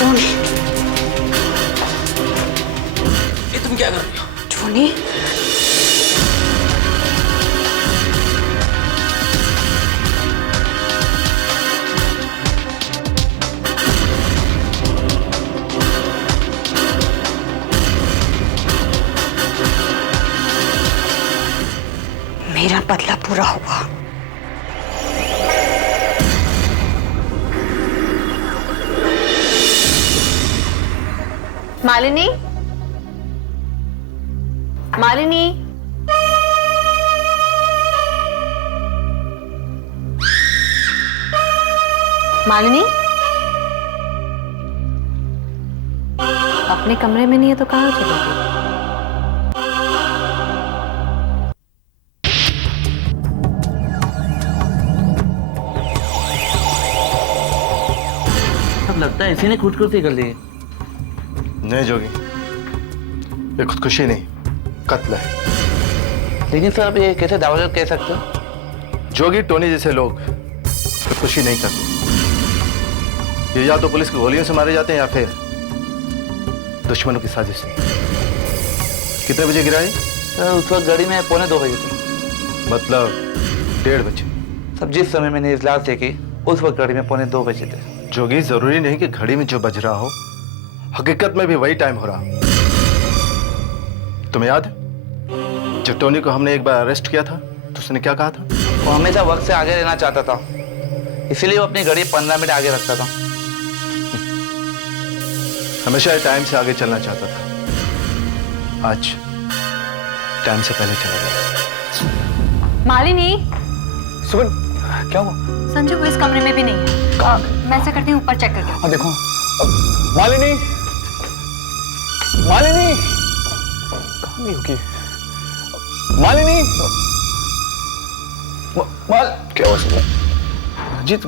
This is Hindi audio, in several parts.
टोनी, ये तुम क्या कर रही हो? टोनी, मेरा बदला पूरा हुआ। मालिनी, मालिनी, मालिनी, अपने कमरे में नहीं है तो कहाँ चली गई? लगता है इसी ने खुदकुशी कर ली। नहीं जोगी, ये खुदकुशी नहीं, कत्ल है। लेकिन सर आप ये कैसे दावा कह सकते हो? जोगी टोनी जैसे लोग खुदकुशी नहीं करते। ये या तो पुलिस की गोलियों से मारे जाते हैं या फिर दुश्मनों की साजिश से। कितने बजे गिरा है? सर उस वक्त गाड़ी में 1:45 थे। मतलब 1:30 बजे। सब जिस समय मैंने इजलास देखी उस वक्त गाड़ी में 2:45 बजे थे। जोगी, जरूरी नहीं कि घड़ी में जो बज रहा हो हकीकत में भी वही टाइम हो रहा। तुम्हें याद है जब टोनी को हमने एक बार अरेस्ट किया था तो उसने क्या कहा था? वो हमेशा वक्त से आगे रहना चाहता था, इसीलिए वो अपनी घड़ी 15 मिनट आगे रखता था। हमेशा टाइम से आगे चलना चाहता था, आज टाइम से पहले चला गया। मालिनी, सुमन, क्या हुआ? संजू वो इस कमरे में भी नहीं है। मैं ऐसा करती हूँ ऊपर चेक करके। हाँ देखो। मालिनी, मालिनी कहाँ गई होगी? मालिनी, क्या हुआ सुमन? रंजीत,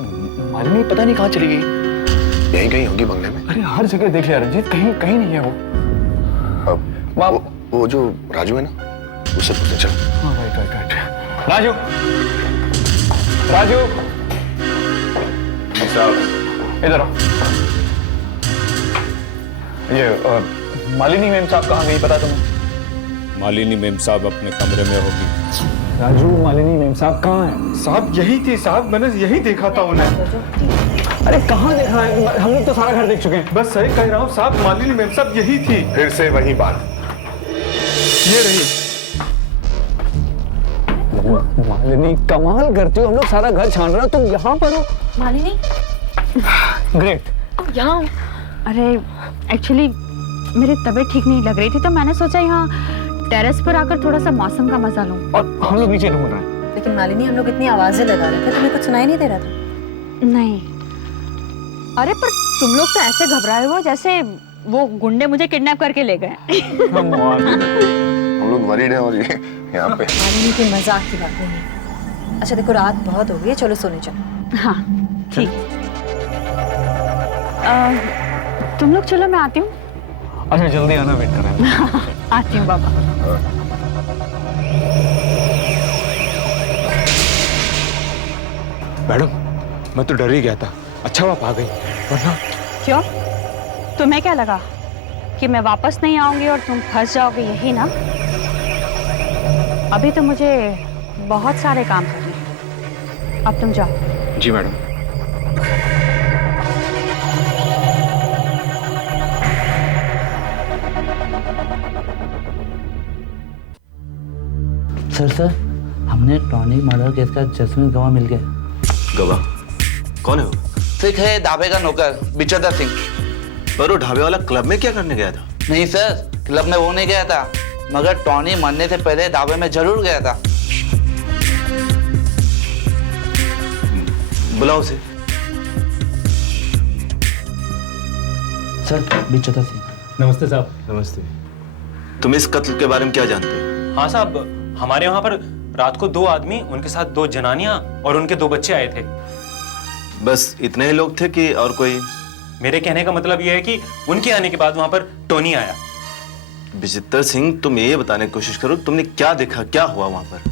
मालिनी पता नहीं कहाँ चली गई। यहीं कहीं होगी बंगले में। अरे हर जगह देख लिया रंजीत, कहीं कहीं नहीं है वो। अब वो जो राजू है ना, उससे पूछते चलो। हाँ right right right. Raju, Raju साहब, इधर आओ। ये मालिनी मैम साहब कहाँ गई पता तुम्हें? मालिनी मेम साहब अपने कमरे में होगी। राजू, मालिनी मैम साहब कहाँ है? साहब यही थी साहब, मैंने यही देखा था उन्हें। अरे कहाँ देखा है? हम लोग तो सारा घर देख चुके हैं। बस सही कह रहा हूँ साहब, मालिनी मैम साहब यही थी। फिर से वही बात। ये रही। मालिनी कमाल करती हो, हम लोग सारा घर छान रहे हो, तुम यहाँ पर हो। मालिनी, ग्रेट। यहाँ। अरे एक्चुअली मेरी तबीयत ठीक नहीं लग रही थी तो मैंने सोचा यहाँ टेरेस पर आकर थोड़ा सा मौसम का मजा लूं। और हम लोग नीचे ढूंढ रहे हैं। लेकिन मालिनी हम लोग इतनी आवाजें लगा रहे थे, तुम्हें कुछ सुनाई नहीं दे रहा था? नहीं, अरे पर तुम लोग तो ऐसे घबराए हो जैसे वो गुंडे मुझे किडनैप करके ले गए। हम लोग वरीड हैं और ये यहाँ पे। मालिनी की मजाक की बात नहीं है। अच्छा देखो, रात बहुत हो गई है, चलो सोने चलो। हाँ ठीक। तुम लोग चलो, मैं आती हूँ। अच्छा जल्दी आना, वेट कर रहे हैं। आती हूँ बाबा। मैडम, मैं तो डर ही गया था। अच्छा आप आ गई, वरना क्यों? तुम्हें क्या लगा कि मैं वापस नहीं आऊंगी और तुम फंस जाओगे, यही ना? अभी तो मुझे बहुत सारे काम करने हैं, अब तुम जाओ। जी मैडम। सर हमने टॉनी मर्डर केस का जस्मिन गवाह मिल गया। गवाह कौन है वो? सिख है, ढाबे का नौकर बिचौदा सिंह। पर वो ढाबे वाला क्लब में क्या करने गया था? नहीं सर, क्लब में वो नहीं गया था, मगर टॉनी मरने से पहले ढाबे में जरूर गया था। बुलाओ उसे। सर बिचौदा सिंह। नमस्ते साहब। नमस्ते। तुम इस कत्ल के बारे में क्या जानते हो? हाँ साहब, हमारे वहाँ पर रात को 2 आदमी, उनके साथ 2 जनानियाँ और उनके 2 बच्चे आए थे। बस इतने ही लोग थे कि और कोई? मेरे कहने का मतलब यह है कि उनके आने के बाद वहाँ पर टोनी आया। विचित्र सिंह, तुम ये बताने की कोशिश करो तुमने क्या देखा, क्या हुआ वहाँ पर?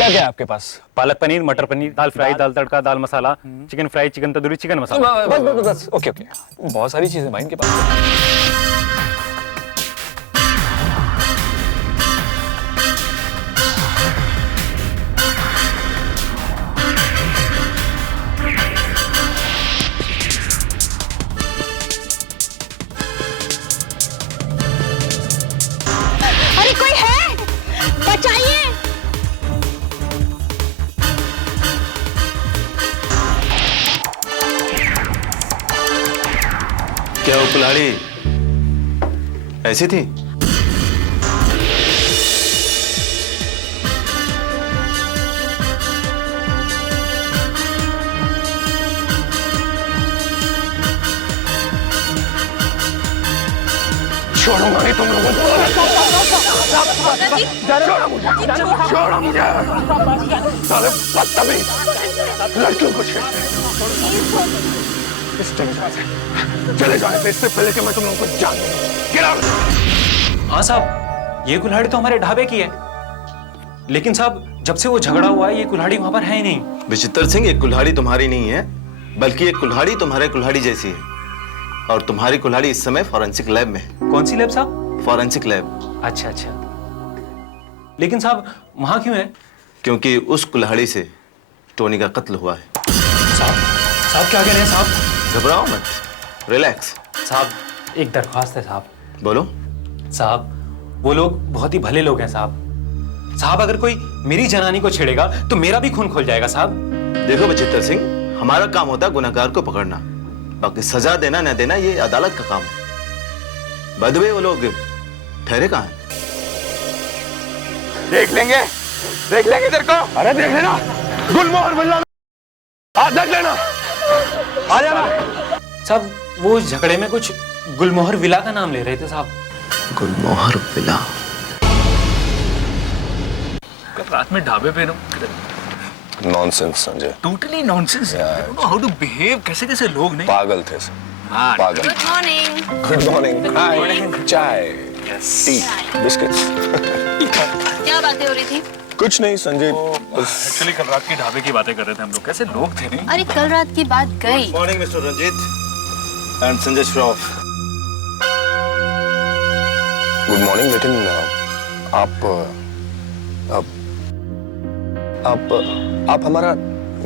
क्या क्या है आपके पास? Palak paneer, matar paneer, dal fry, dal tadka, dal masala, chicken fry, chicken tandoori, chicken masala. बस बस बस, ओके ओके, बहुत सारी चीजें भाई इनके पास। अरे कोई है, बचाइए। क्या वो कुल्हाड़ी ऐसी थी? छोड़ूंगा नहीं तुम लोगों को। छोड़ो मुझे। साले बदतमीज, लड़कियों को छेड़। चले जाओ इससे पहले कि मैं तुम लोगों को जान दूं। Get out! हाँ साहब, ये कुल्हाड़ी तो हमारे ढाबे की है, लेकिन साहब जब से वो झगड़ा हुआ है ये कुल्हाड़ी वहां पर है ही नहीं। विचित्र सिंह, ये कुल्हाड़ी तुम्हारी नहीं है, बल्कि ये कुल्हाड़ी तुम्हारे कुल्हाड़ी जैसी है। और तुम्हारी कुल्हाड़ी इस समय फॉरेंसिक लैब में है। कौन सी लैब साहब? Forensic lab. अच्छा अच्छा, लेकिन साहब वहां क्यों है? क्योंकि उस कुल्हाड़ी से टोनी का कत्ल हुआ है। साहब क्या कह रहे हैं साहब? घबराओ मत, रिलैक्स। साहब एक दरख्वास्त है साहब। बोलो। साहब वो लोग बहुत ही भले लोग हैं साहब। साहब अगर कोई मेरी जनानी को छेड़ेगा तो मेरा भी खून खोल जाएगा साहब। देखो विचित्र सिंह, हमारा काम होता है गुनहगार को पकड़ना, बाकी सजा देना न देना ये अदालत का काम है। बाय द वे वो लोग ठहरे कहाँ हैं? देख लेंगे तेरे को। अरे देख लेना, गुलमोहर मिलना, आज देख लेना, आ जाना। साहब वो झगड़े में कुछ गुलमोहर विला का नाम ले रहे थे साहब। गुलमोहर विला? कल रात में ढाबे पे nonsense Sanjay, totally nonsense. How to behave, कैसे कैसे लोग नहीं। पागल थे सब, पागल। Good morning. हाय, चाय, टी, बिस्किट्स। क्या बातें हो रही थी? कुछ नहीं संजय, एक्चुअली कल रात की ढाबे की बातें कर रहे थे हम लोग, कैसे लोग थे नहीं। अरे कल रात की बात गई। Morning mister Ranjit and Sanjay Shroff. Good morning. लेकिन आप हमारा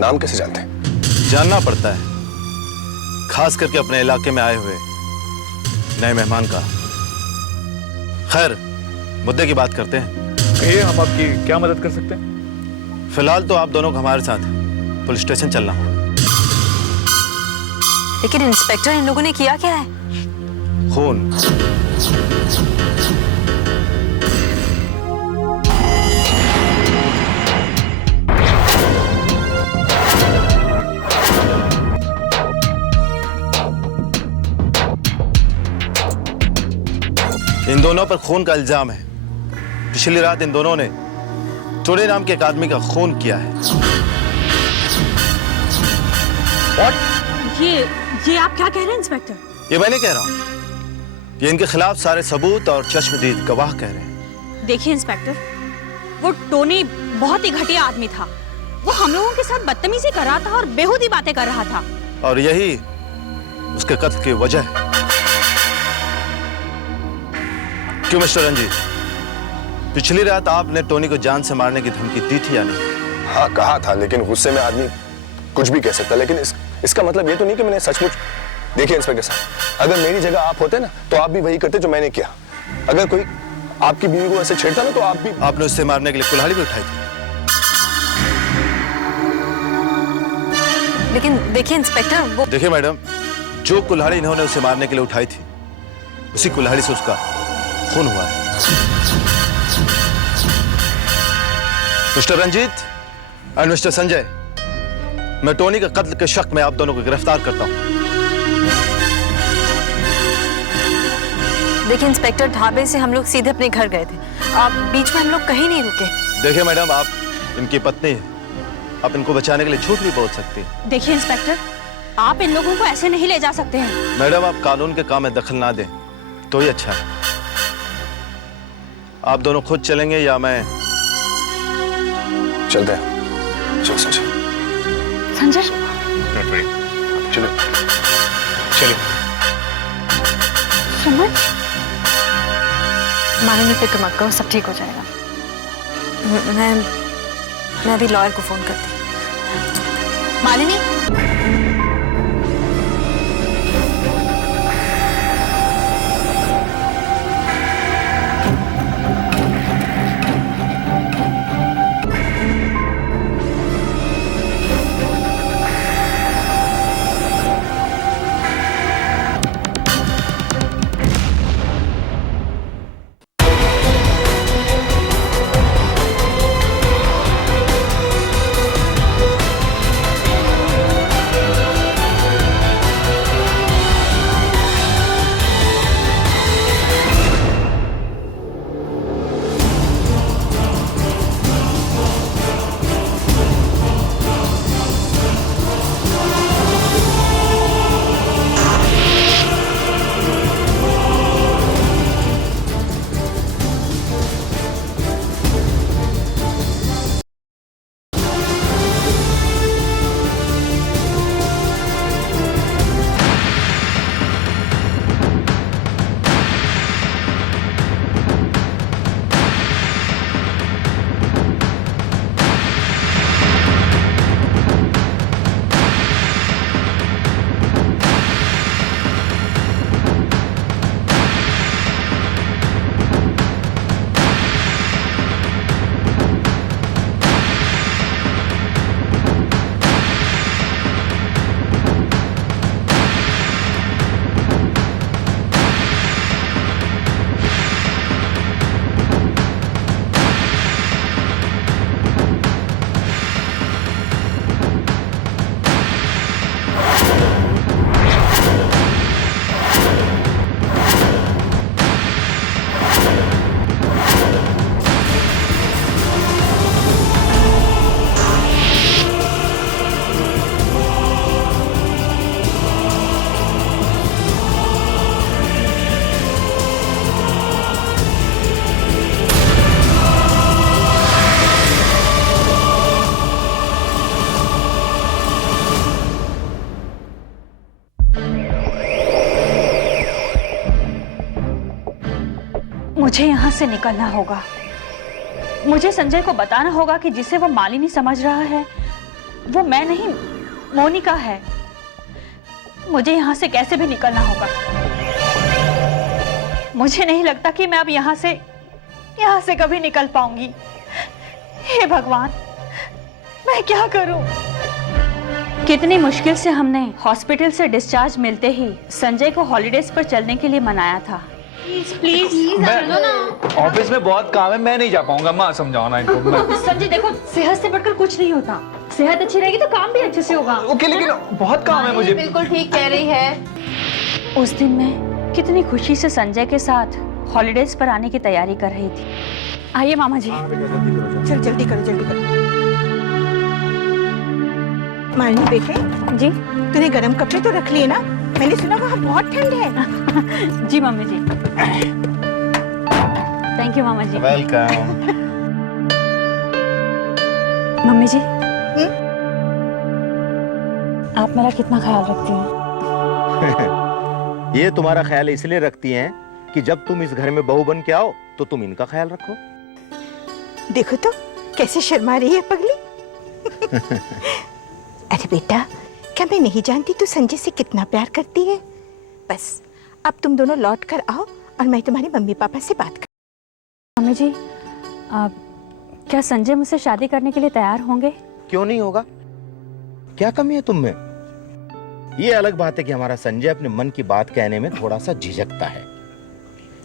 नाम कैसे जानते हैं? जानना पड़ता है, खास करके अपने इलाके में आए हुए नए मेहमान का। खैर, मुद्दे की बात करते हैं। कहिए, हम आपकी क्या मदद कर सकते हैं? फिलहाल तो आप दोनों को हमारे साथ पुलिस स्टेशन चलना होगा। लेकिन इंस्पेक्टर, इन लोगों ने किया क्या है? खून। इन दोनों पर खून का इल्जाम है। पिछली रात इन दोनों ने टोनी नाम के एक आदमी का खून किया है। ये आप क्या कह रहे हैं इंस्पेक्टर? ये मैं नहीं कह रहा हूं, ये इनके खिलाफ सारे सबूत और चश्मदीद गवाह कह रहे हैं। देखिए इंस्पेक्टर, वो टोनी बहुत ही घटिया आदमी था। वो हम लोगों के साथ बदतमीजी कर रहा था और बेहूदी बातें कर रहा था। और यही उसके कत्ल की वजह है। क्यों मिस्टर रंजीत, पिछली रात आपने टोनी को जान से मारने की धमकी दी थी या नहीं? हाँ कहा था, लेकिन गुस्से में आदमी कुछ भी कह सकता। लेकिन इसका मतलब ये तो नहीं कि मैंने सचमुच। देखिए इंस्पेक्टर साहब, अगर मेरी जगह आप होते ना तो आप भी वही करते जो मैंने किया। अगर कोई आपकी बीवी को ऐसे छेड़ता ना तो आप भी। आपने उससे मारने के लिए कुल्हाड़ी भी उठाई थी। लेकिन देखिए इंस्पेक्टर, वो देखिए मैडम, जो कुल्हाड़ी इन्होंने उसे मारने के लिए उठाई थी उसी कुल्हाड़ी से उसका खून हुआ है। Mister Ranjit and mister Sanjay, मैं टोनी के कत्ल के शक में आप दोनों को गिरफ्तार करता हूं। देखिए इंस्पेक्टर, ढाबे से हम लोग सीधे अपने घर गए थे। आप बीच में हम लोग कहीं नहीं रुके। देखिए मैडम, आप इनकी पत्नी हैं, आप इनको बचाने के लिए झूठ भी बोल सकती हैं। देखिए इंस्पेक्टर, आप इन लोगों को ऐसे नहीं ले जा सकते हैं। मैडम, आप कानून के काम में दखल ना दें तो ही अच्छा है। आप दोनों खुद चलेंगे या मैं? चलते हैं। चलो संजय। संजय चलो चलो। समझ मालिनी फिक्र मत करो, सब ठीक हो जाएगा। मैं अभी लॉयर को फोन करती। मालिनी, मुझे यहाँ से निकलना होगा। मुझे संजय को बताना होगा कि जिसे वो मालिनी समझ रहा है वो मैं नहीं, मोनिका है। मुझे यहाँ से कैसे भी निकलना होगा। मुझे नहीं लगता कि मैं अब यहाँ से कभी निकल पाऊंगी। हे भगवान, मैं क्या करूं? कितनी मुश्किल से हमने हॉस्पिटल से डिस्चार्ज मिलते ही संजय को हॉलिडेज पर चलने के लिए मनाया था। प्लीज ऑफिस में बहुत काम है, मैं नहीं जा पाऊंगा। माँ समझाओ ना इनको। संजय देखो, सेहत से बढ़कर कुछ नहीं होता। सेहत अच्छी रहेगी तो काम भी अच्छे से होगा। ओके, लेकिन बहुत काम है मुझे। बिल्कुल ठीक कह रही है। उस दिन मैं कितनी खुशी से संजय के साथ हॉलिडेज पर आने की तैयारी कर रही थी। आइए मामा जी। चल जल्दी करो, जल्दी करो। मालिनी बेटे जी, तूने गरम कपड़े तो रख लिए ना? मैंने सुना वहाँ बहुत ठंड है। जी मम्मी जी। थैंक यू मामा जी। वेलकम। मम्मी जी, आप मेरा कितना ख्याल रखती हैं? ये तुम्हारा ख्याल इसलिए रखती हैं कि जब तुम इस घर में बहू बन के आओ तो तुम इनका ख्याल रखो। देखो तो कैसे शर्मा रही है पगली। अरे बेटा, क्या मैं नहीं जानती तू संजय से कितना प्यार करती है? बस अब तुम दोनों लौट कर आओ और मैं तुम्हारे मम्मी पापा से बात कर। मम्मी जी, क्या संजय मुझसे शादी करने के लिए तैयार होंगे? क्यों नहीं होगा? क्या कमी है तुम में? ये अलग बात है कि हमारा संजय अपने मन की बात कहने में थोड़ा सा झिझकता है,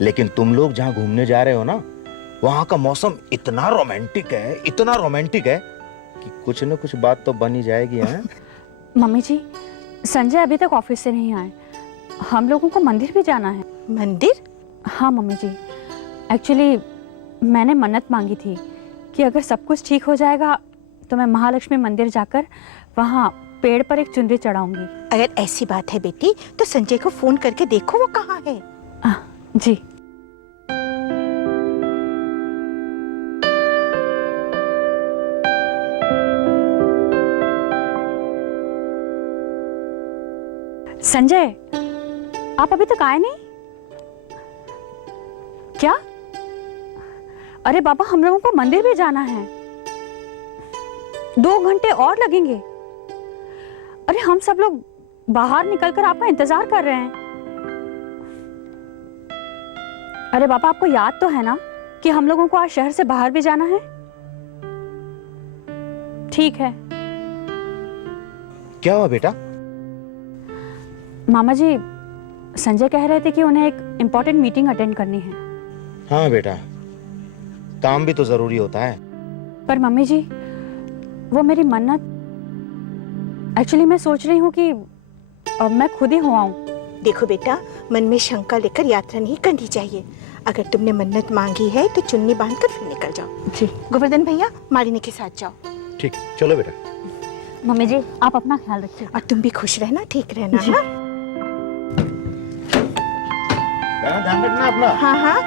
लेकिन तुम लोग जहां घूमने जा रहे हो ना, वहां का मौसम इतना रोमांटिक है, इतना रोमांटिक है कि कुछ न कुछ बात तो बन ही जाएगी। हैं? मम्मी जी, संजय अभी तक ऑफिस से नहीं आए। हम लोगों को मंदिर भी जाना है। मंदिर? हाँ मम्मी जी, एक्चुअली मैंने मन्नत मांगी थी कि अगर सब कुछ ठीक हो जाएगा तो मैं महालक्ष्मी मंदिर जाकर वहाँ पेड़ पर एक चुनरी चढ़ाऊंगी। अगर ऐसी बात है बेटी तो संजय को फोन करके देखो वो कहाँ है। जी। संजय, आप अभी तक आए नहीं? क्या? अरे बाबा, हम लोगों को मंदिर भी जाना है, 2 घंटे और लगेंगे। अरे हम सब लोग बाहर निकलकर आपका इंतजार कर रहे हैं। अरे बाबा, आपको याद तो है ना कि हम लोगों को आज शहर से बाहर भी जाना है? ठीक है। क्या हुआ बेटा? मामा जी, संजय कह रहे थे कि उन्हें एक इम्पोर्टेंट मीटिंग अटेंड करनी है। हाँ बेटा, काम भी तो जरूरी होता है। पर मम्मी जी, वो मेरी मन्नत, एक्चुअली मैं सोच रही हूँ कि अब मैं खुद ही हो आऊं। देखो बेटा, मन में शंका लेकर यात्रा नहीं करनी चाहिए। अगर तुमने मन्नत मांगी है तो चुन्नी बांधकर फिर निकल जाओ। जी। गोवर्धन भैया, मालिनी के साथ जाओ। ठीक, चलो बेटा। मम्मी जी, आप अपना ख्याल रखिए और तुम भी खुश रहना, ठीक रहना। हाँ ध्यान रखना अपना। हाँ हाँ।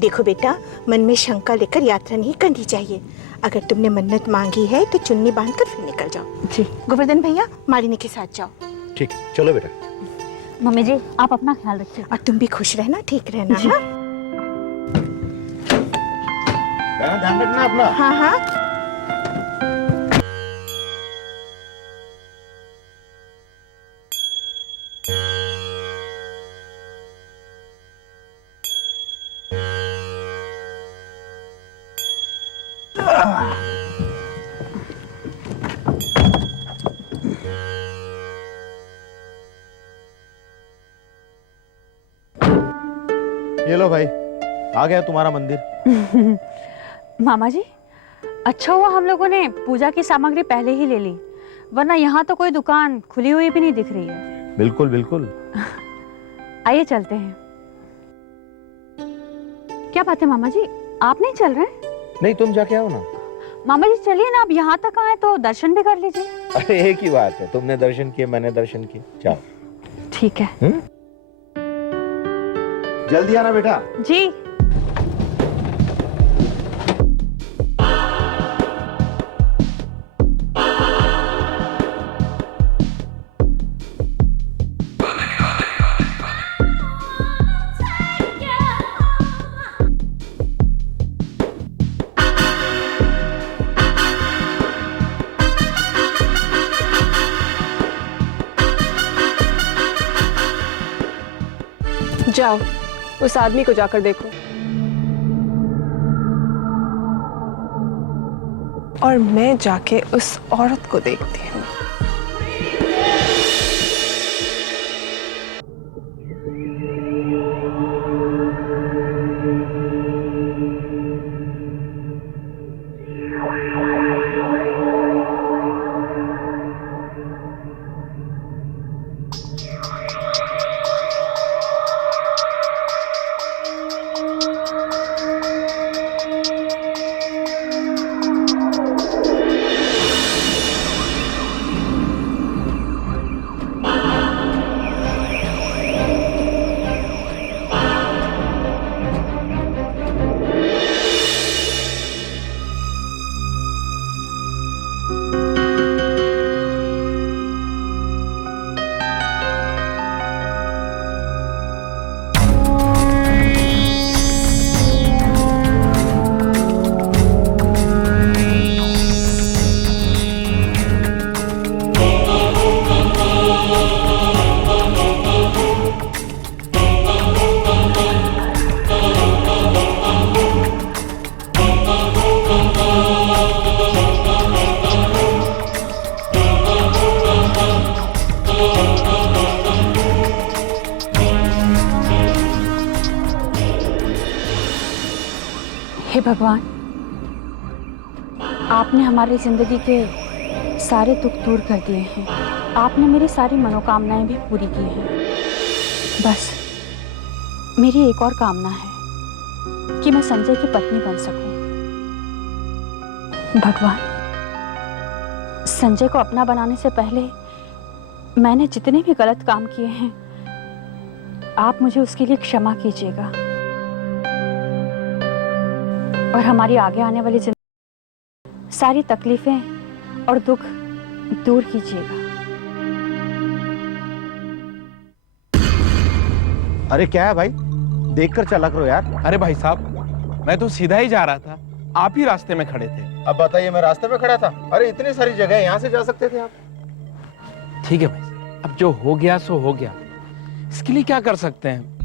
देखो बेटा, मन में शंका लेकर यात्रा नहीं करनी चाहिए। अगर तुमने मन्नत मांगी है तो चुन्नी बांधकर फिर निकल जाओ। जी। गोवर्धन भैया, मालिनी के साथ जाओ। ठीक, चलो बेटा। मम्मी जी, आप अपना ख्याल रखिए और तुम भी खुश रहना, ठीक रहना। हाँ ध्यान रखना अपना। हाँ हाँ। ये लो भाई, आ गया तुम्हारा मंदिर। मामा जी, अच्छा हुआ हम लोगों ने पूजा की सामग्री पहले ही ले ली, वरना यहाँ तो कोई दुकान खुली हुई भी नहीं दिख रही है। बिल्कुल बिल्कुल। आइए चलते हैं। क्या बात है मामा जी, आप नहीं चल रहे? नहीं, तुम जाके आओ ना। मामा जी चलिए ना, अब यहाँ तक आए तो दर्शन भी कर लीजिए। अरे एक ही बात है, तुमने दर्शन किए, मैंने दर्शन किए, जाओ। ठीक है। जल्दी आना बेटा। जी। जाओ, उस आदमी को जाकर देखो। और मैं जाके उस औरत को देखती हूँ। हे भगवान, आपने हमारी जिंदगी के सारे दुख दूर कर दिए हैं। आपने मेरी सारी मनोकामनाएं भी पूरी की हैं। बस मेरी एक और कामना है कि मैं संजय की पत्नी बन सकूं। भगवान, संजय को अपना बनाने से पहले मैंने जितने भी गलत काम किए हैं, आप मुझे उसके लिए क्षमा कीजिएगा और हमारी आगे आने वाली जिंदगी सारी तकलीफें और दुख दूर कीजिएगा। अरे क्या है भाई, देखकर चला करो यार। अरे भाई साहब, मैं तो सीधा ही जा रहा था, आप ही रास्ते में खड़े थे। अब बताइए, मैं रास्ते में खड़ा था? अरे इतनी सारी जगह है, यहाँ से जा सकते थे आप। ठीक है भाई साहब, अब जो हो गया सो हो गया, इसके लिए क्या कर सकते हैं।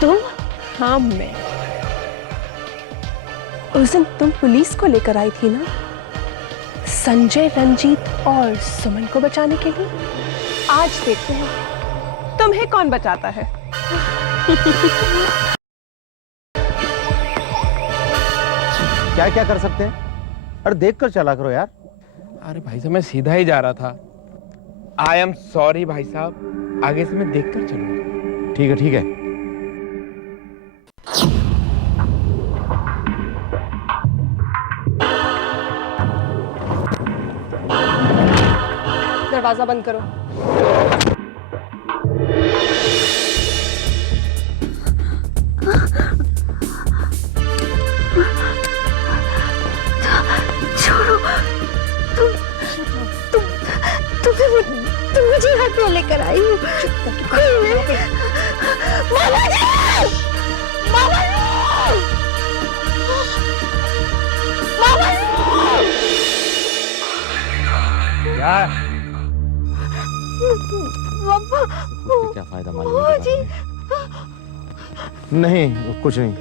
तुम? हाँ मैं। उस दिन तुम पुलिस को लेकर आई थी ना, संजय, रंजीत और सुमन को बचाने के लिए। आज देखते हैं तुम्हें कौन बचाता है। क्या क्या कर सकते हैं? अरे देखकर चला करो यार। अरे भाई साहब, मैं सीधा ही जा रहा था। आई एम सॉरी भाई साहब, आगे से मैं देखकर चलूंगा। ठीक है ठीक है। दरवाजा बंद करो। छोड़ो, तुम मुझे यहाँ क्यों लेकर आई हो? मामा जी! मामा जी! मामा जी! क्या पापा, क्या फायदा मालूम जी? नहीं कुछ नहीं।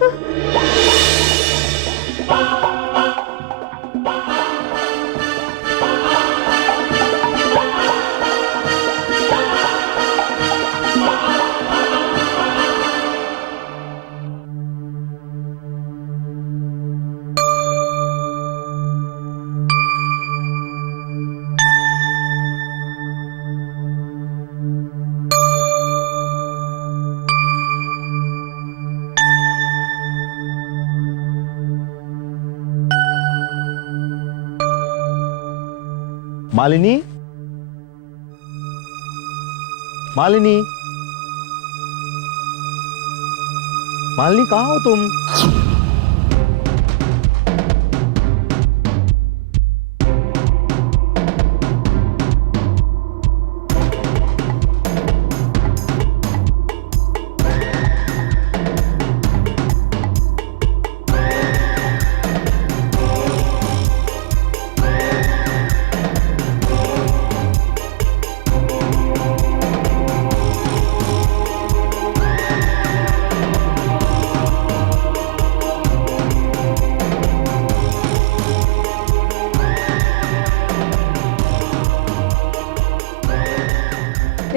मालिनी, मालिनी, मालिनी कहाँ हो तुम?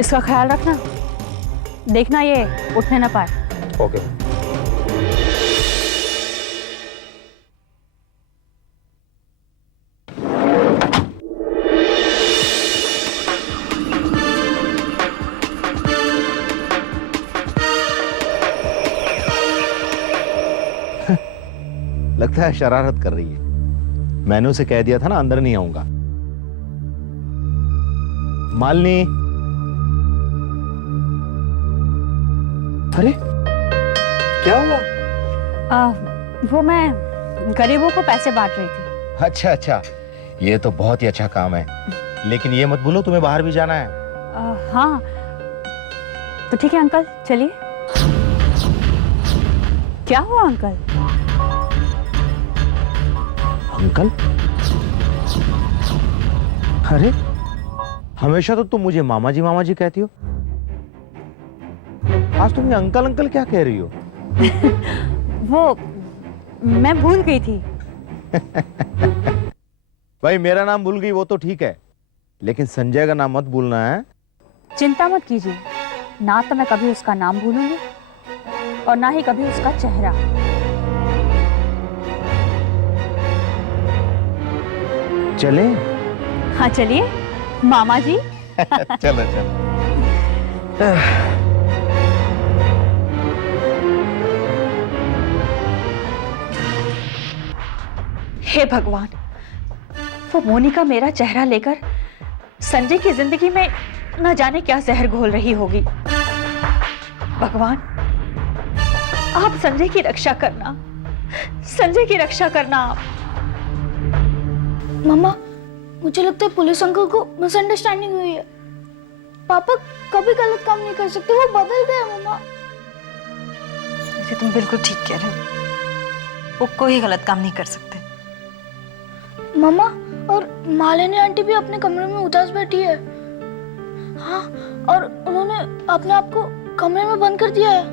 इसका ख्याल रखना, देखना ये उठने ना पाए। ओके। लगता है शरारत कर रही है। मैंने उसे कह दिया था ना अंदर नहीं आऊंगा। मालिनी, अरे क्या हुआ? वो मैं गरीबों को पैसे बांट रही थी। अच्छा अच्छा, ये तो बहुत ही अच्छा काम है, लेकिन ये मत भूलो तुम्हें बाहर भी जाना है। हाँ तो ठीक है अंकल, चलिए। क्या हुआ अंकल? अंकल? अरे हमेशा तो तुम मुझे मामा जी कहती हो, आज तुम ये अंकल अंकल क्या कह रही हो? वो मैं भूल गई थी। भाई मेरा नाम भूल गई वो तो ठीक है, लेकिन संजय का नाम मत भूलना है। चिंता मत कीजिए, ना तो मैं कभी उसका नाम भूलूंगी और ना ही कभी उसका चेहरा। चले? हाँ चलिए मामा जी। चलो चलो। हे भगवान, वो मोनिका मेरा चेहरा लेकर संजय की जिंदगी में न जाने क्या जहर घोल रही होगी। भगवान, आप संजय की रक्षा करना, संजय की रक्षा करना आप। मम्मा, मुझे लगता है पुलिस अंकल को मिसअंडरस्टैंडिंग हुई है। पापा कभी गलत काम नहीं कर सकते, वो बदल गए मम्मा। ये तुम बिल्कुल ठीक कह रहे हो, वो कोई गलत काम नहीं कर सकते। मम्मा, और मालिनी आंटी भी अपने कमरे में उदास बैठी है। हाँ, और उन्होंने अपने आप को कमरे में बंद कर दिया है।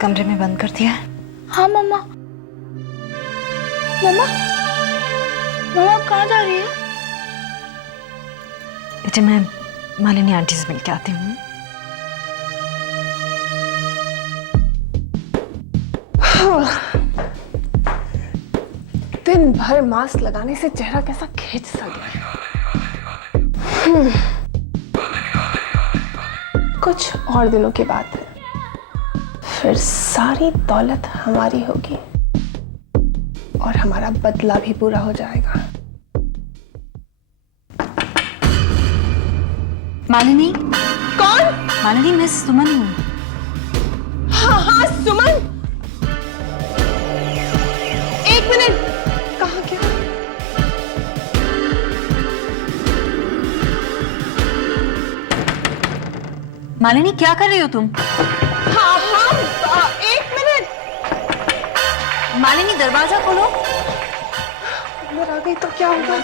कमरे में बंद कर दिया है? हाँ मम्मा। मम्मा, मम्मा आप कहाँ जा रही है? बेटे मैं मालिनी आंटी से मिलके आती हूँ। दिन भर मास्क लगाने से चेहरा कैसा खींच सा गया। कुछ और दिनों की बात है, फिर सारी दौलत हमारी होगी और हमारा बदला भी पूरा हो जाएगा। मालिनी? कौन? मालिनी, मैं सुमन हूँ। हाँ हाँ सुमन, एक मिनट, कहाँ क्या? मालिनी क्या कर रही हो तुम? हाँ हाँ एक मिनट। मालिनी दरवाजा खोलो। अंदर आ गई तो क्या होगा?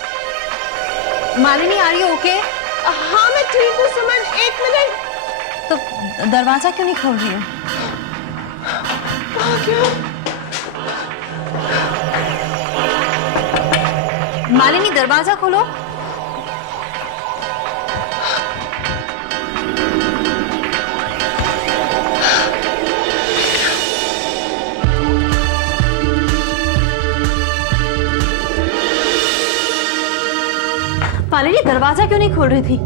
Malini are you okay? हाँ मैं ठीक हूँ सुमन, एक मिनट। तो दरवाजा क्यों नहीं खोल रही हो? क्या? मालिनी दरवाजा खोलो। मालिनी दरवाजा क्यों नहीं खोल रही थी?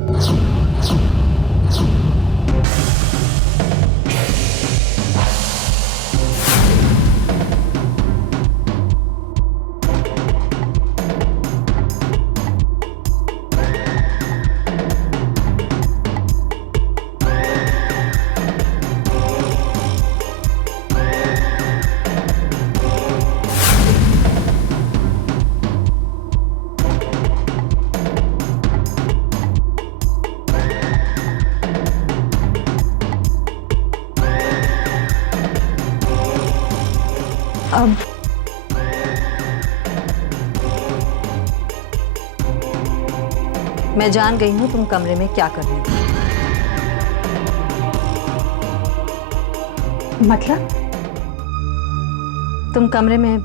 अब मैं जान गई हूं तुम कमरे में क्या कर रही थी। मतलब? तुम कमरे में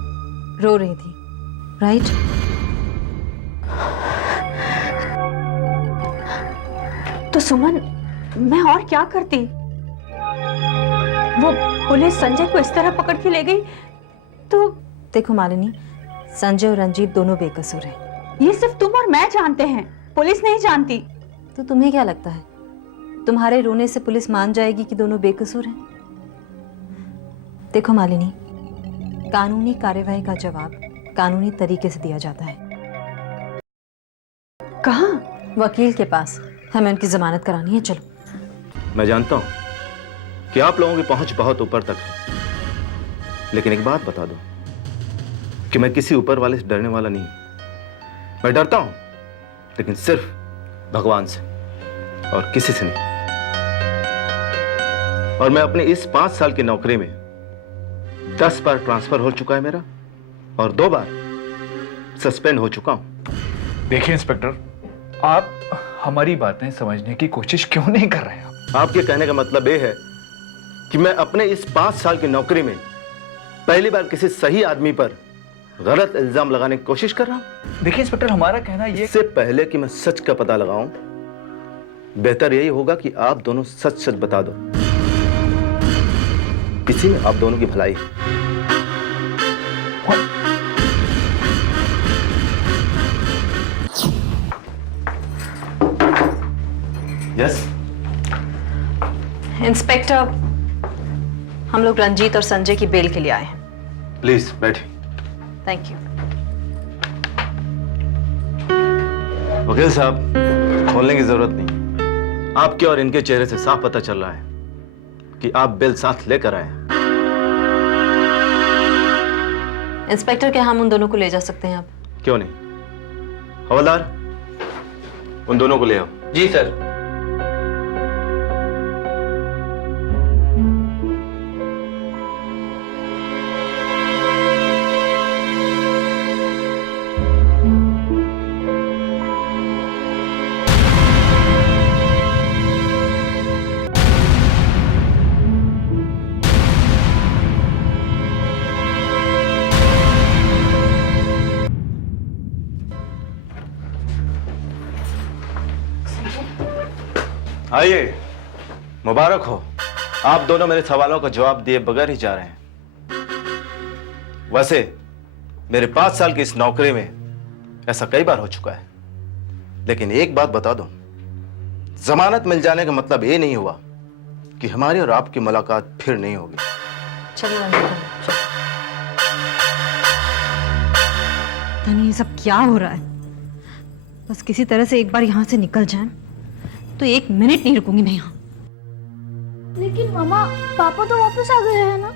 रो रही थी, राइट? तो सुमन, मैं और क्या करती? वो पुलिस संजय को इस तरह पकड़ के ले गई तो। देखो मालिनी, संजय और रंजीत दोनों बेकसूर हैं। ये सिर्फ तुम और मैं जानते हैं, पुलिस नहीं जानती। तो तुम्हें क्या लगता है, तुम्हारे रोने से पुलिस मान जाएगी कि दोनों बेकसूर हैं? देखो मालिनी, कानूनी कार्यवाही का जवाब कानूनी तरीके से दिया जाता है। कहाँ? वकील के पास। हमें उनकी जमानत करानी है, चलो। मैं जानता हूं कि आप लोगों की पहुंच बहुत ऊपर तक है, लेकिन एक बात बता दो कि मैं किसी ऊपर वाले से डरने वाला नहीं हूं। मैं डरता हूं लेकिन सिर्फ भगवान से और किसी से नहीं। और मैं अपने इस 5 साल की नौकरी में 10 बार ट्रांसफर हो चुका है मेरा और 2 बार सस्पेंड हो चुका हूं। देखिए इंस्पेक्टर, आप हमारी बातें समझने की कोशिश क्यों नहीं कर रहे हैं? आपके कहने का मतलब ये है कि मैं अपने इस 5 साल की नौकरी में पहली बार किसी सही आदमी पर गलत इल्जाम लगाने की कोशिश कर रहा हूं। देखिए इंस्पेक्टर, हमारा कहना ये, इससे पहले कि मैं सच का पता लगाऊं, बेहतर यही होगा कि आप दोनों सच सच बता दो। इसी में आप दोनों की भलाई है। यस इंस्पेक्टर, हम लोग रंजीत और संजय की बेल के लिए आए हैं। प्लीज बैठिए। Thank you. वकील साहब, खोलने की जरूरत नहीं। आपके और इनके चेहरे से साफ पता चल रहा है कि आप बेल साथ लेकर आए हैं। इंस्पेक्टर, क्या हम उन दोनों को ले जा सकते हैं आप? क्यों नहीं? हवलदार, उन दोनों को ले आओ। जी सर। आइए, मुबारक हो। आप दोनों मेरे सवालों का जवाब दिए बगैर ही जा रहे हैं। वैसे मेरे 5 साल की इस नौकरी में ऐसा कई बार हो चुका है, लेकिन एक बात बता दूं, जमानत मिल जाने का मतलब ये नहीं हुआ कि हमारी और आपकी मुलाकात फिर नहीं होगी। चलिए तनी, ये सब क्या हो रहा है? बस किसी तरह से एक बार यहाँ से निकल जाए तो 1 मिनट नहीं रुकूंगी मैं यहाँ। लेकिन मामा, पापा तो वापस आ गए हैं ना?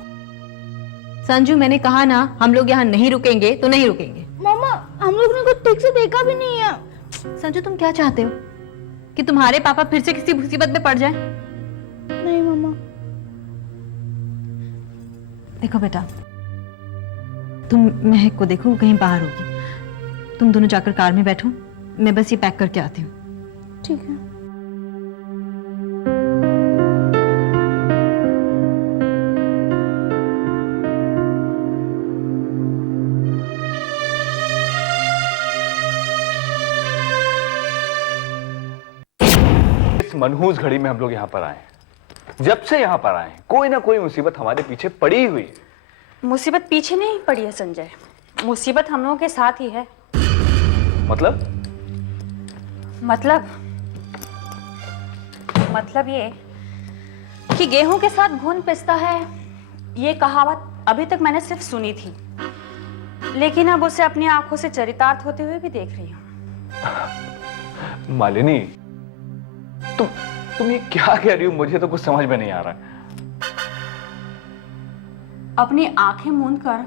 संजू, मैंने कहा ना, हम लोग यहाँ नहीं रुकेंगे तो नहीं रुकेंगे। मामा, हम लोग ने कुछ ठीक से देखा भी नहीं है। संजू, तुम क्या चाहते हो कि तुम्हारे पापा फिर से किसी मुसीबत में पड़ जाएं? नहीं मामा। देखो बेटा, तुम महक को देखो, कहीं बाहर होगी। तुम दोनों जाकर कार में बैठो, मैं बस ये पैक करके आती हूँ। ठीक है। मनहूस घड़ी में हम लोग यहाँ पर आए हैं। जब से यहाँ पर आए हैं, कोई ना कोई मुसीबत हमारे पीछे पड़ी हुई है। मुसीबत पीछे नहीं पड़ी है संजय, मुसीबत हम लोगों के साथ ही है। मतलब ये कि गेहूं के साथ घुन पिसता है, ये कहावत अभी तक मैंने सिर्फ सुनी थी, लेकिन अब उसे अपनी आंखों से चरितार्थ होते हुए भी देख रही हूँ। मालिनी, तुम ये क्या कह रही हो? मुझे तो कुछ समझ में नहीं आ रहा। अपनी आंखें मूंद कर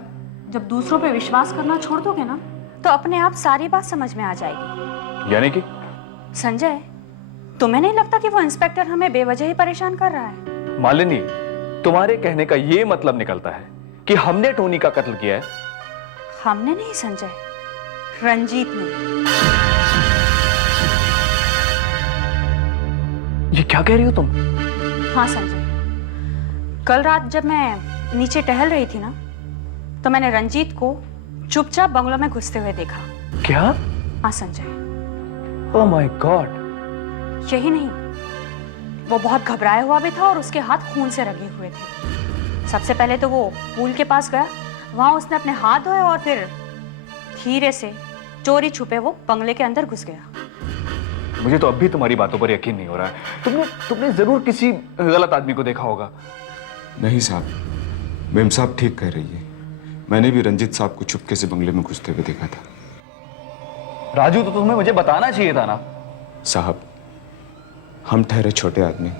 जब दूसरों पे विश्वास करना छोड़ दोगे ना, तो अपने आप सारी बात समझ में आ जाएगी। यानी कि? संजय, तुम्हें नहीं लगता कि वो इंस्पेक्टर हमें बेवजह ही परेशान कर रहा है? मालिनी, तुम्हारे कहने का ये मतलब निकलता है कि हमने टोनी का कत्ल किया है? हमने नहीं संजय, रंजीत ने। ये क्या कह रही हो तुम? हाँ संजय, कल रात जब मैं नीचे टहल रही थी ना, तो मैंने रंजीत को चुपचाप बंगलों में घुसते हुए देखा। क्या? हाँ संजय। Oh my God. यही नहीं, वो बहुत घबराया हुआ भी था और उसके हाथ खून से रंगे हुए थे। सबसे पहले तो वो पूल के पास गया, वहां उसने अपने हाथ धोए और फिर धीरे से चोरी छुपे वो बंगले के अंदर घुस गया। मुझे तो अब भी तुम्हारी बातों पर यकीन नहीं हो रहा है। तुमने जरूर किसी गलत आदमी को देखा होगा। नहीं साहब, मेम साहब ठीक कह रही है। मैंने भी रंजीत साहब को चुपके से बंगले में घुसते हुए देखा था। राजू, तो तुम्हें मुझे बताना चाहिए था ना। साहब, हम ठहरे छोटे आदमी,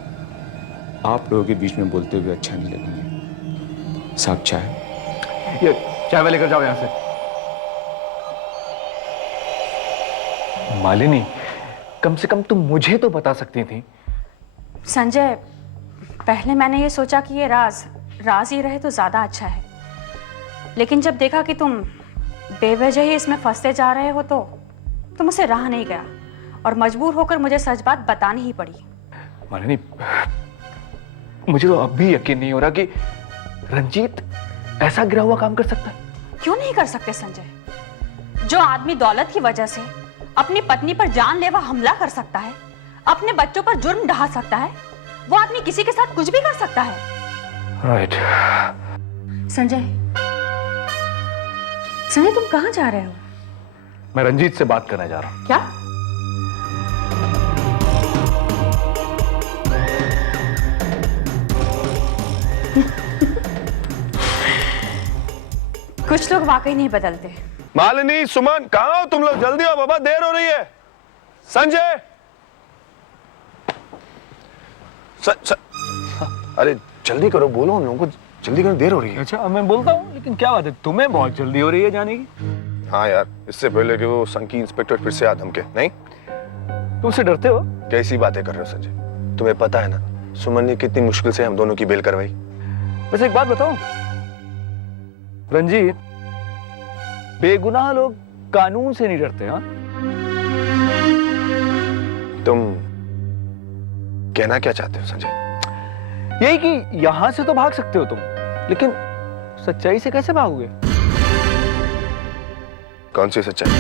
आप लोगों के बीच में बोलते हुए अच्छा नहीं लगेंगे। साहब, चाय? ये चाय लेकर जाओ यहां से। मालिनी, कम से कम तुम मुझे तो बता सकती थी। संजय, पहले मैंने ये सोचा कि ये राज ही रहे तो ज्यादा अच्छा है, लेकिन जब देखा कि तुम बेवजह ही इसमें फंसते जा रहे हो तो तो मुझसे रहा नहीं गया और मजबूर होकर मुझे सच बात बतानी ही पड़ी। मालिनी, मुझे तो अब भी यकीन नहीं हो रहा कि रंजीत ऐसा गिरा हुआ काम कर सकता है। क्यों नहीं कर सकते संजय? जो आदमी दौलत की वजह से अपनी पत्नी पर जानलेवा हमला कर सकता है, अपने बच्चों पर जुर्म ढा सकता है, वो आदमी किसी के साथ कुछ भी कर सकता है। राइट। संजय, संजय तुम कहां जा रहे हो? मैं रंजीत से बात करने जा रहा हूं। क्या? कुछ लोग वाकई नहीं बदलते। मालिनी, सुमन, कहां हो तुम लोग? जल्दी आओ बाबा, देर हो रही है। संजय, अरे जल्दी करो, बोलो उन लोगों को जल्दी करो, देर हो रही है। अच्छा, मैं बोलता हूँ, लेकिन क्या बात है, तुम्हें बहुत जल्दी हो रही है जाने की? हाँ यार, इससे पहले कि वो संकी इंस्पेक्टर फिर से आ धमके। नहीं, तुमसे डरते हो? कैसी बातें कर रहे हो संजय? तुम्हें पता है ना सुमन ने कितनी मुश्किल से हम दोनों की बेल करवाई। वैसे एक बात बताओ रंजीत, बेगुनाह लोग कानून से नहीं डरते। हाँ, तुम कहना क्या चाहते हो संजय? यही कि यहां से तो भाग सकते हो तुम, लेकिन सच्चाई से कैसे भागोगे? कौन सी सच्चाई?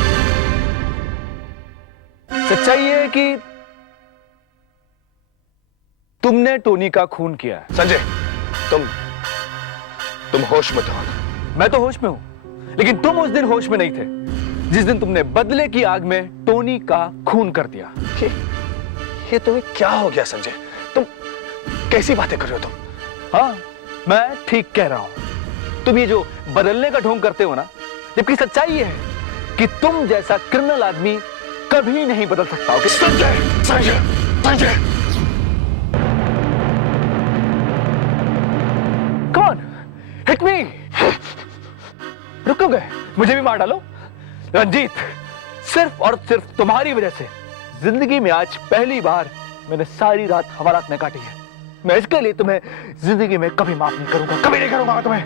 सच्चाई ये है कि तुमने टोनी का खून किया है। संजय, तुम होश में हो। मैं तो होश में हूं, लेकिन तुम उस दिन होश में नहीं थे जिस दिन तुमने बदले की आग में टोनी का खून कर दिया। ये तुम्हें क्या हो गया संजय? तुम कैसी बातें कर रहे हो तुम? हाँ, मैं ठीक कह रहा हूं। तुम ये जो बदलने का ढोंग करते हो ना, जबकि सच्चाई ये है कि तुम जैसा क्रिमिनल आदमी कभी नहीं बदल सकता। ओके? संजय, संजय, संजय। कौन? Hit me. रुकोगे? मुझे भी मार डालो। रंजीत, सिर्फ और सिर्फ तुम्हारी वजह से जिंदगी में आज पहली बार मैंने सारी रात हवालात में काटी है। मैं इसके लिए तुम्हें जिंदगी में कभी माफ नहीं करूंगा, कभी नहीं करूंगा तुम्हें।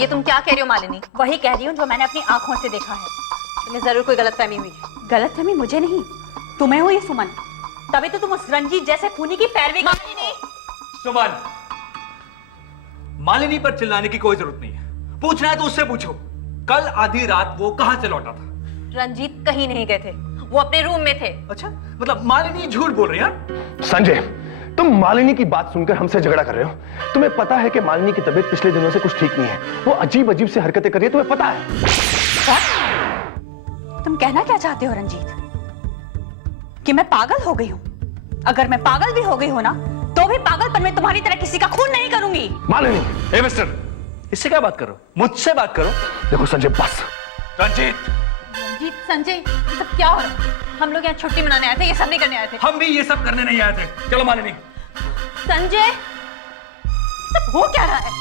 ये तुम क्या कह रही हो मालिनी? वही कह रही हूँ जो मैंने अपनी आंखों से देखा है। तुम्हें जरूर कोई गलतफहमी हुई है। गलतफहमी मुझे नहीं, तुम्हें हुई है सुमन। तभी तो तुम उस रंजीत जैसे खूनी की पैरवी कर रही हो। सुमन, मालिनी पर चिल्लाने की कोई जरूरत नहीं है। पूछना है तो उससे पूछो, कल आधी रात वो कहां से लौटा था? रंजीत कहीं नहीं गए थे, वो अपने रूम में थे। अच्छा, मतलब मालिनी झूठ बोल रही है? संजय, तुम मालिनी की बात सुनकर हमसे झगड़ा कर रहे हो। तुम्हें पता है कि मालिनी की तबीयत पिछले दिनों से कुछ ठीक नहीं है। वो अजीब अजीब से हरकतें कर रही है, तुम्हें पता है? तुम कहना क्या चाहते हो रंजीत? कि मैं पागल हो गई हूं? अगर मैं पागल भी हो गई हूं ना, तो भी पागलपन में तुम्हारी तरह किसी का खून नहीं करूंगी। मालिनी, ए मिस्टर, इससे क्या बात करो? मुझसे बात करो। देखो संजय, बस। रंजीत, रंजीत, संजय, ये सब क्या हो रहा है? हम लोग यहाँ छुट्टी मनाने आए थे, ये सब नहीं करने आए थे। हम भी ये सब करने नहीं आए थे। चलो मालिनी। संजय, सब हो क्या रहा है?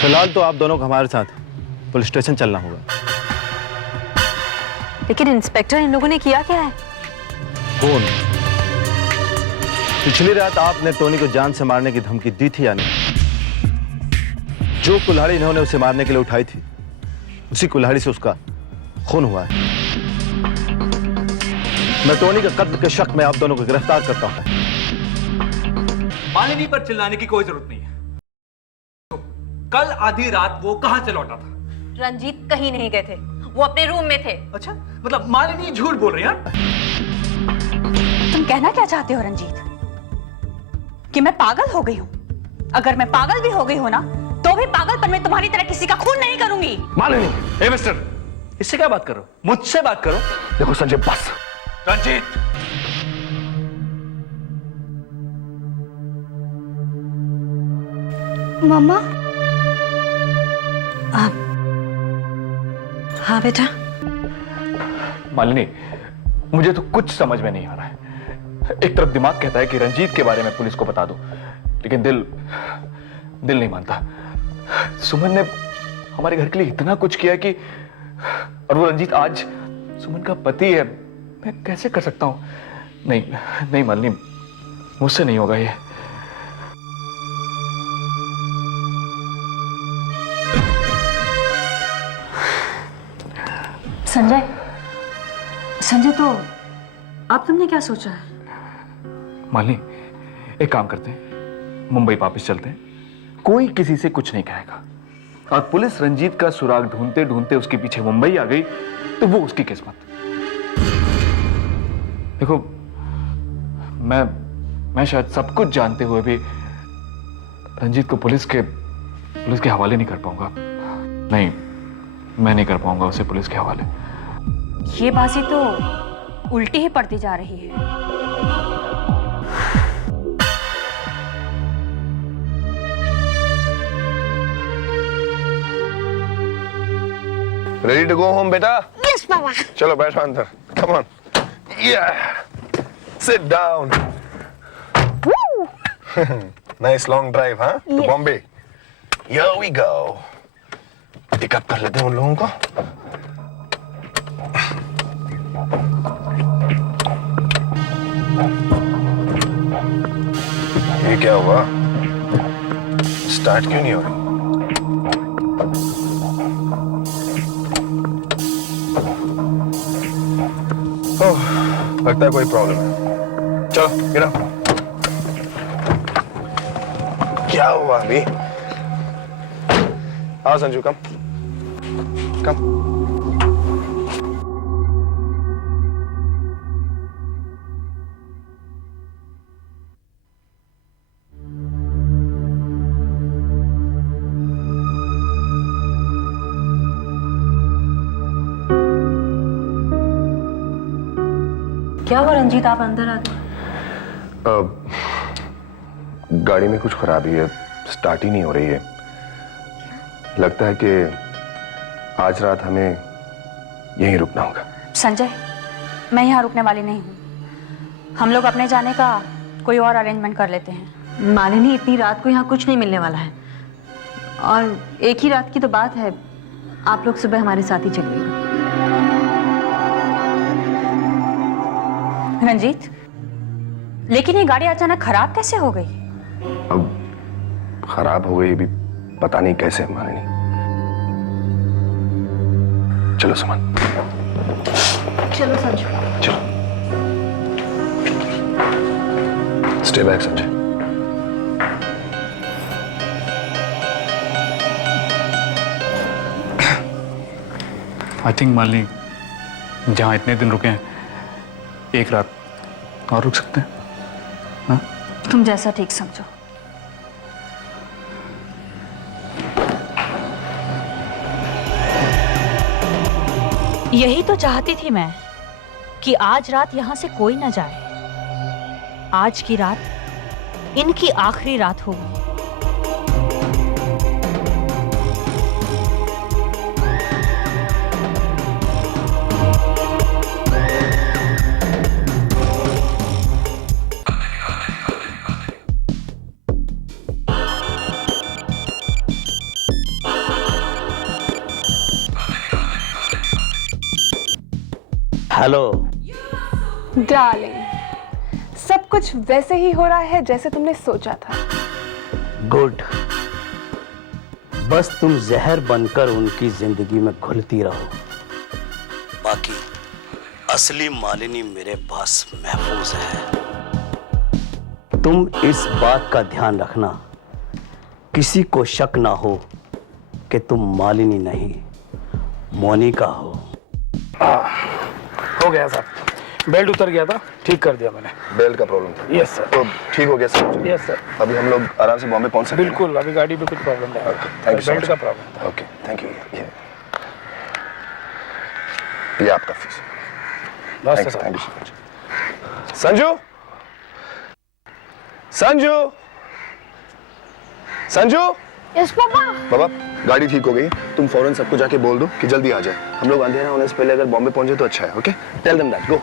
फिलहाल तो आप दोनों को हमारे साथ पुलिस स्टेशन चलना होगा। लेकिन इंस्पेक्टर, इन लोगों ने किया क्या है? कौन? पिछली रात आपने टोनी को जान से मारने की धमकी दी थी या नहीं? जो कुल्हाड़ी इन्होंने उसे मारने के लिए उठाई थी, उसी कुल्हाड़ी से उसका खून हुआ है। मैं टोनी के कत्ल के शक में आप दोनों को गिरफ्तार करता हूं। मालिनी पर चिल्लाने की कोई जरूरत नहीं है। कल आधी रात वो कहां से लौटा था? रंजीत कहीं नहीं गए थे, वो अपने रूम में थे। अच्छा, मतलब मालिनी झूठ बोल रही है? तुम कहना क्या चाहते हो रंजीत? कि मैं पागल हो गई हूँ? अगर मैं पागल भी हो गई हूँ ना, तो भी पागलपन में तुम्हारी तरह किसी का खून नहीं करूंगी। मालिनी, ए मिस्टर, इससे क्या बात करो? मुझसे बात करो। देखो संजय, बस। रंजीत, मम्मा। हाँ बेटा। मालिनी, मुझे तो कुछ समझ में नहीं आ रहा है। एक तरफ दिमाग कहता है कि रंजीत के बारे में पुलिस को बता दो, लेकिन दिल नहीं मानता। सुमन ने हमारे घर के लिए इतना कुछ किया कि, और वो रंजीत आज सुमन का पति है। मैं कैसे कर सकता हूं? नहीं मालिनी, मुझसे नहीं होगा ये। संजय, तो अब तुमने क्या सोचा है? मालिनी, एक काम करते हैं, मुंबई वापस चलते हैं। कोई किसी से कुछ नहीं कहेगा, और पुलिस रंजीत का सुराग ढूंढते ढूंढते उसके पीछे मुंबई आ गई तो वो उसकी किस्मत। देखो, मैं शायद सब कुछ जानते हुए भी रंजीत को पुलिस के हवाले नहीं कर पाऊंगा। नहीं, मैं नहीं कर पाऊंगा उसे पुलिस के हवाले। ये बाजी तो उल्टी ही पड़ती जा रही है। रेडी टू गो होम बेटा? यस पापा। चलो बैठो अंदर, come on. Sit down. Nice long drive, हाँ? To Bombay. Here we go. Pick up कर लेते हैं उन लोगों को। ये क्या हुआ? स्टार्ट क्यों नहीं हो रही? ओह, लगता है कोई प्रॉब्लम है। चलो गिरा। क्या हुआ अभी? आओ संजू, कम। क्या हुआ रंजीत, आप अंदर आ गए? गाड़ी में कुछ खराबी है, स्टार्ट ही नहीं हो रही है। लगता है कि आज रात हमें यहीं रुकना होगा। संजय, मैं यहाँ रुकने वाली नहीं हूँ। हम लोग अपने जाने का कोई और अरेंजमेंट कर लेते हैं। मालिनी, इतनी रात को यहाँ कुछ नहीं मिलने वाला है, और एक ही रात की तो बात है। आप लोग सुबह हमारे साथ ही चलिएगा। रंजीत, लेकिन ये गाड़ी अचानक खराब कैसे हो गई? अब खराब हो गई भी पता नहीं कैसे मालिनी। चलो सुमन। चलो संजू। चलो। Stay back Sanjay. I think Malini, जहाँ इतने दिन रुके हैं, एक रात और रुक सकते हैं ना? तुम जैसा ठीक समझो। यही तो चाहती थी मैं, कि आज रात यहां से कोई ना जाए। आज की रात इनकी आखिरी रात होगी। हेलो डार्लिंग, सब कुछ वैसे ही हो रहा है जैसे तुमने सोचा था। गुड। बस तुम जहर बनकर उनकी जिंदगी में घुलती रहो। बाकी असली मालिनी मेरे पास महफूज है। तुम इस बात का ध्यान रखना, किसी को शक ना हो कि तुम मालिनी नहीं, मोनिका हो। हो गया सर, बेल्ट उतर गया था, ठीक कर दिया मैंने। बेल्ट का प्रॉब्लम था? Yes sir. तो ठीक हो गया सर? Yes sir. अभी हम लोग आराम से बॉम्बे पहुंच सकते हैं? बिल्कुल, अभी गाड़ी में कुछ प्रॉब्लम नहीं है। Thank you. बेल्ट का प्रॉब्लम था। Okay, thank you. ये आपका fees. Thank you so much. Sanju, Sanju, Sanju. Yes पापा। बाबा, गाड़ी ठीक हो गई, तुम फौरन सबको जाके बोल दो कि जल्दी आ जाए। हम लोग अंधेरा होने से पहले अगर बॉम्बे पहुंचे तो अच्छा है। Okay, tell them that. Go.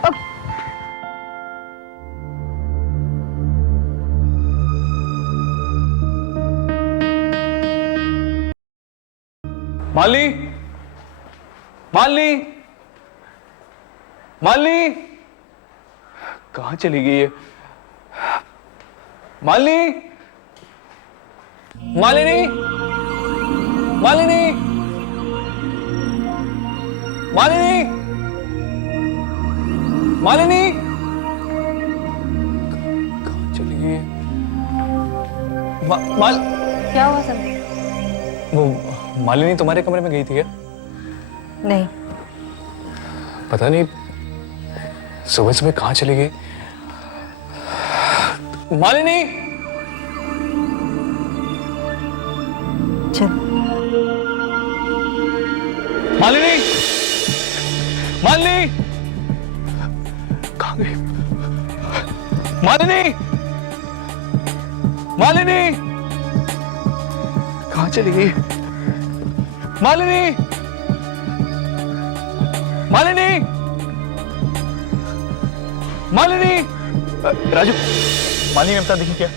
Malini, Malini, Malini, कहाँ चली गई है? मालिनी, मालिनी, मालिनी, मालिनी, मालिनी, कहाँ चली गई है? क्या हुआ सब? वो मालिनी तुम्हारे कमरे में गई थी क्या? नहीं। पता नहीं सुबह सुबह कहाँ चली गई। मालिनी, चल। मालिनी, मालिनी, कहाँ गई? मालिनी, मालिनी, कहाँ चली गई? मालिनी, मालिनी, मालिनी। राजू, मालिनी मेमता दिखी क्या?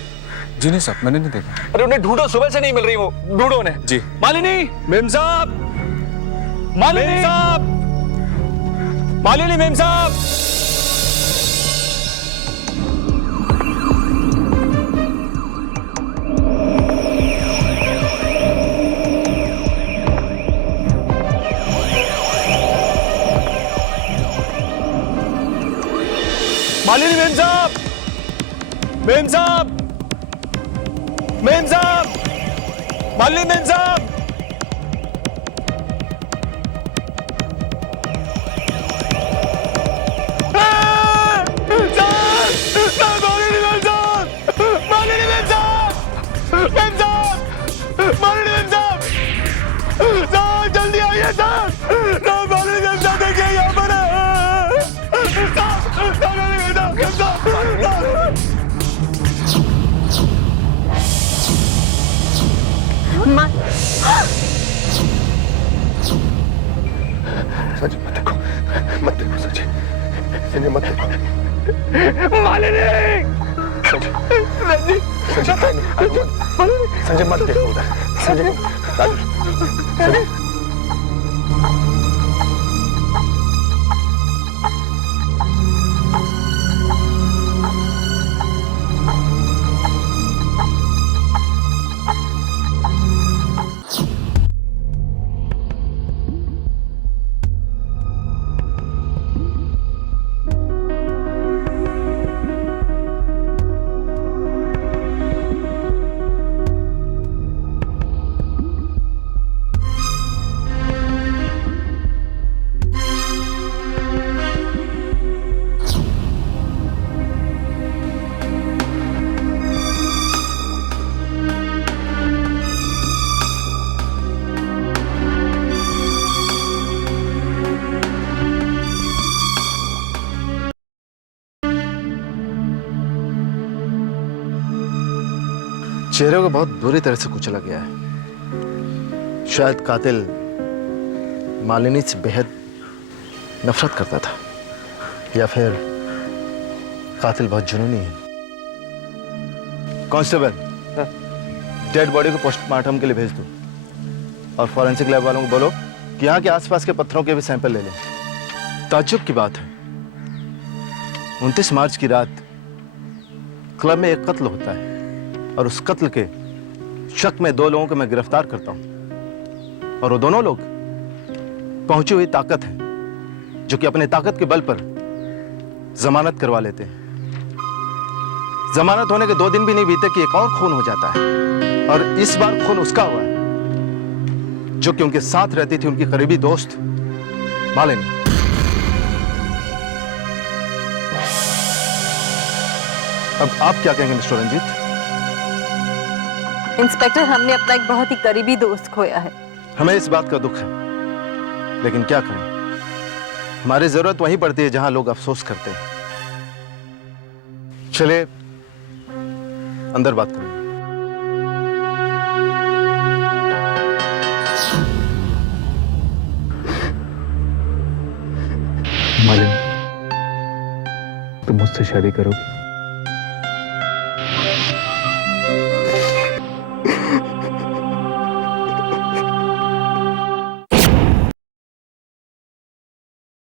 जी नहीं साहब, मैंने नहीं देखा। अरे उन्हें ढूंढो, सुबह से नहीं मिल रही वो, ढूंढो उन्हें। जी। मालिनी, मेम साहब, मालिनी साहब, मालिनी मेम साहब। मालिनी मेम साहब, मेम साहब, मेम साहब, मालिनी मेम साहब। जल्दी आइए सर, मालिनी मेम साहब देखिए यहाँ पर है। संजय मत देखो, मत देखो संजय, संजय मत देखो। मालिनी, संजय, संजय मत देखो उधर। संजय, राजू, संजय। चेहरे को बहुत बुरी तरह से कुचला गया है। शायद कातिल मालिनी से बेहद नफरत करता था, या फिर कातिल बहुत जुनूनी है। कांस्टेबल, डेड बॉडी को पोस्टमार्टम के लिए भेज दो और फॉरेंसिक लैब वालों को बोलो कि यहाँ के आसपास के पत्थरों के भी सैंपल ले लें। ताज्जुब की बात है, 29 मार्च की रात क्लब में एक कत्ल होता है और उस कत्ल के शक में 2 लोगों को मैं गिरफ्तार करता हूं, और वो दोनों लोग पहुंची हुई ताकत है जो कि अपने ताकत के बल पर जमानत करवा लेते हैं। जमानत होने के 2 दिन भी नहीं बीते कि एक और खून हो जाता है, और इस बार खून उसका हुआ है जो कि उनके साथ रहती थी उनकी करीबी दोस्त मालिनी। अब आप क्या कहेंगे मिस्टर रंजीत? इंस्पेक्टर, हमने अपना एक बहुत ही करीबी दोस्त खोया है। हमें इस बात का दुख है, लेकिन क्या करें, हमारी जरूरत वहीं पड़ती है जहां लोग अफसोस करते हैं। चलिए अंदर बात करें। मालिनी, तुम मुझसे शादी करोगी?